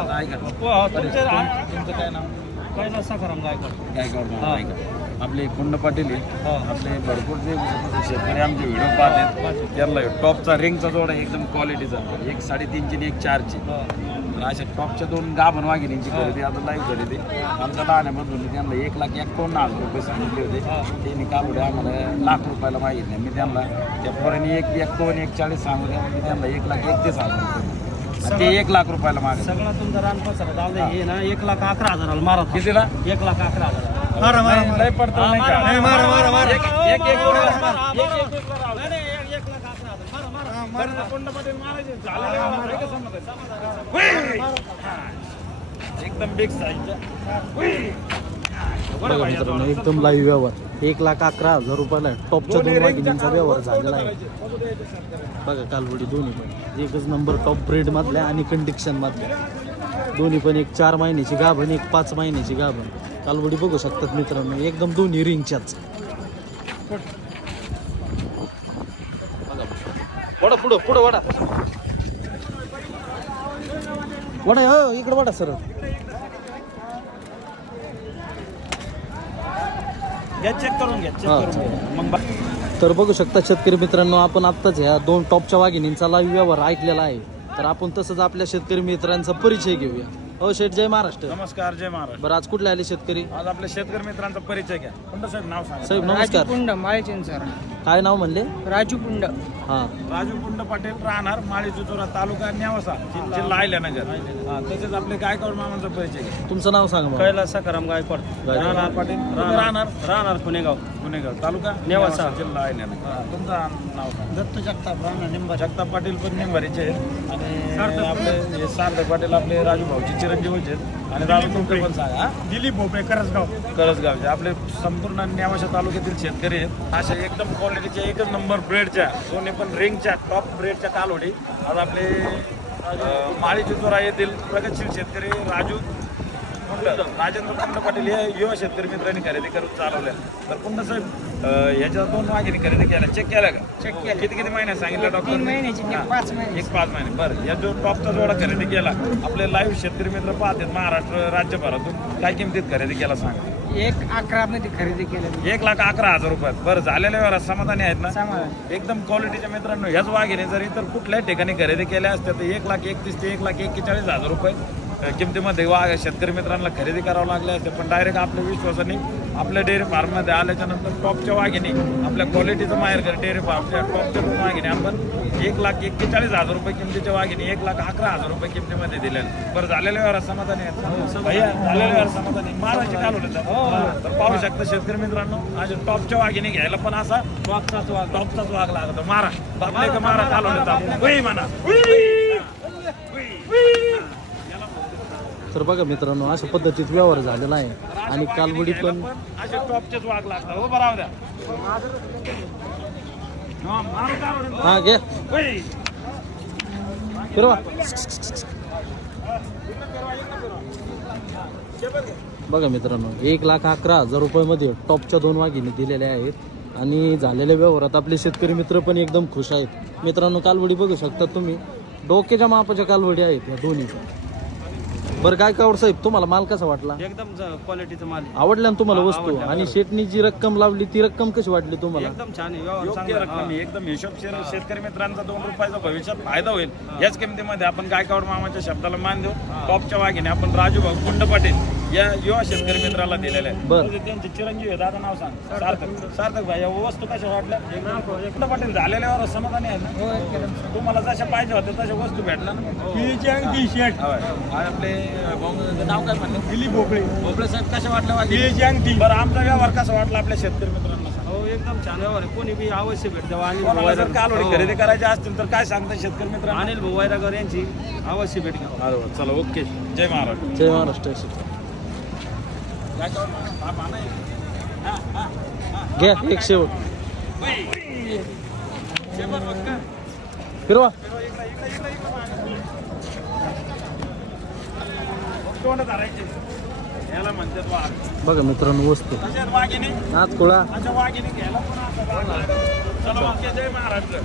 आता ऐका तुमचं काय नाव? पहिला सखाराम गायकवाड. गायकवाड. आपले कुंड पाटील आहे. आपले भरपूर जे शेतकरी आमचे व्हिडिओ पाहतात त्यांना टॉपचा रिंगचा जोड आहे एकदम क्वालिटीचा. एक 3.5ची आणि एक 4ची. अशा टॉपच्या 2 गाभण वाघिणींची खरेदी आता लाईव्ह खरेदी आमच्या लहाण्यामधून त्यांना 1,51,000 रुपये सांगितले होते. त्यांनी कालवडे आम्हाला ₹1,00,000 मागितले. मी त्यांना त्या पोरांनी 1,51,140 सांगू द्या. मी त्यांना 1,31,000 रुपये ते ₹1,00,000 मागे. सगळा तुमचा रानपसरा जाऊ दे. हे ना 1,11,000 मारा. कितीला? 1,11,000. मारा मारा लय पडतो नाही का? नाही मारा मारा मारा. एक एकदम बिग साईज. बघा मित्रांनो एकदम लाईव्ह व्यवहार 1,11,000 रुपयाला टॉपच्या 2 वाघिणींचा व्यवहार झालेला आहे. बघा कालवडी दोन्ही पण एकच नंबर टॉप ब्रीड मधल्या आणि कंडिक्शन मधल्या दोन्ही पण एक 4 महिन्याची गाभण एक 5 महिन्याची गाभण कालवडी बघू शकतात मित्रांनो एकदम दोन्ही रिंगच्याच. वडा पुढं पुढं वडा वडा हो इकडे वडा सर. चेक करून घ्या. तर बघू शकता शेतकरी मित्रांनो आपण आत्ताच ह्या 2 टॉपच्या वाघिणींचा लाईव्ह व्यवहार ऐकलेला आहे. तर आपण तसंच आपल्या शेतकरी मित्रांचा परिचय घेऊया. हो शेठ जय महाराष्ट्र. नमस्कार जय महाराष्ट्र. बरं आज कुठले आले शेतकरी? आज आपल्या शेतकरी मित्रांचा परिचय घ्या. कुंड साहेब नाव सांगा. साहेब नमस्कार. पुंड माळीचंद सर. काय नाव म्हणले? राजू पुंड. हां राजू कुंड पाटील राहणार माळी चितोरा तालुका नेवासा जिल्हा अहिल्यानगर. तसेच आपले गायकवाड मामांचा परिचय घ्या. तुमचं नाव सांगा मला. पहिला सखाराम गायकवाड. राहणार पाटील राहणार पुणेगाव तालुका नेवासा जिल्हा अहिल्यानगर. तुमचं नाव सांगा. दत्त जगताप राहणार निंबा. जगताप पाटील पण निंबारीचे आहेत आणि आपले हे सार्थक पाटील आपले राजू भाऊचे चिरंजीवचे आहेत. आणि राजू तुमचं पण सांगा. दिलीप भोपळे करसगावचे आपले संपूर्ण नेवासा तालुक्यातील शेतकरी आहेत. अशा एकदम क्वालिटीच्या एकच नंबर ब्रेडच्या दोन्ही पण रिंगच्या टॉप ब्रेडच्या कालवडी आज आपले माळी चितोरा येथील प्रगतशील शेतकरी राजेंद्र कुंड पाटील हे युवा शेतकरी मित्रांनी खरेदी करून चालवल्या. तर कुंड साहेब ह्याच्या 2 वाघिणी खरेदी केल्या. चेक केल्या का? चेक केलं. किती महिने सांगितलं डॉक्टर? 3 महिन्याची 5 महिने. एक 5 महिने. बरं या जो टॉपचा जोडा खरेदी केला आपले लाईव्ह शेतकरी मित्र पाहतात महाराष्ट्र राज्यभरातून काय किमतीत खरेदी केला सांगा. 1,11 मध्ये खरेदी केलं. 1,11,000 रुपयात. बरं झालेल्या वेळा समाधानी आहेत ना? समाधान. एकदम क्वालिटीच्या मित्रांनो ह्याच वाघिणी जर इतर कुठल्याही ठिकाणी खरेदी केल्या असत्या तर 1,31,000 ते 1,41,000 रुपये किमतीमध्ये शेतकरी मित्रांना खरेदी करावं लागले असते. पण डायरेक्ट आपल्या विश्वासाने आपल्या डेअरी फार्ममध्ये आल्याच्या नंतर टॉपच्या वाघिणी आपल्या क्वालिटीचं माहेर कर डेअरी फार्मच्या टॉपच्या 2 वाघिणी आपण 1,41,000 रुपये किमतीच्या वाघिणी 1,11,000 रुपये किमतीमध्ये दिल्या. बरं झालेल्या वेळा समाधानी आहेत भैया? झालेल्या वेळा समाधानी माराची काल होते. तर पाहू शकता शेतकरी मित्रांनो आज टॉपच्या वाघिणी घ्यायला पण असा टॉपचाच वाघ लागतो. मारा बापले का मारा काल होते म्हणा. तर बघा मित्रांनो अशा पद्धतीत व्यवहार झालेला आहे आणि कालवडी पण असे टॉपचेच वाघ लागतात. हो बरं द्या. हा घे फिरवा. बघा मित्रांनो 1,11,000 रुपयामध्ये टॉपच्या 2 वाघिणी दिलेल्या आहेत आणि झालेल्या व्यवहारात आपले शेतकरी मित्र पण एकदम खुश आहेत. मित्रांनो कालवडी बघू शकता तुम्ही डोक्याच्या मापाच्या कालवडी आहेत या दोन्ही. बरं काय कावड साहेब तुम्हाला माल कसा वाटला? एकदम क्वालिटीचा माल. आवडल्या ना तुम्हाला वस्तू? आणि शेटनी जी रक्कम लावली ती रक्कम कशी वाटली तुम्हाला? एकदम छान आहे. व्यवहार योग्य चांगला. रक्कम एकदम हिशोबशीर शेतकरी मित्रांचा 2 रुपयाचा भविष्यात फायदा होईल याच किमतीमध्ये आपण गायकवाड मामाच्या शब्दाला मान देऊ. टॉपच्या वाघिणी आपण राजू भाऊ कुंड पाटील या युवा शेतकरी मित्राला दिलेल्या आहे. बरं. त्यांचे चिरंजीव आहे. दादा नाव सांग. सार्थक भाई या वस्तू कशा वाटल्या? कुंड पाटील झालेल्यावर समाधानी आहे ना? तुम्हाला जशा पाहिजे होत्या तशा वस्तू भेटल्या ना? आपले नाव काय म्हणलं? दिलीप भोपळे साहेब कशा वाटल्या वाघिणी? बरं आमचा व्यवहार कसा वाटला आपल्या शेतकरी मित्रांना? हो एकदम छान व्यवहार आहे. कोणी बी अवश्य भेट द्यावा. कोणाला जर कालवडी खरेदी करायची असतील तर काय सांगता शेतकरी मित्रांना? अनिल भाऊ वैरागर यांची अवश्य भेट घ्या. चला ओके. जय महाराष्ट्र. जय महाराष्ट्र. घ्या एक शेवट फिरवा. याला म्हणतात वाघ. बघा मित्रांनो वस्तू वाघिणी आज कुळा वाघिणी घ्यायला पण असं. चला ओके. जय महाराष्ट्र.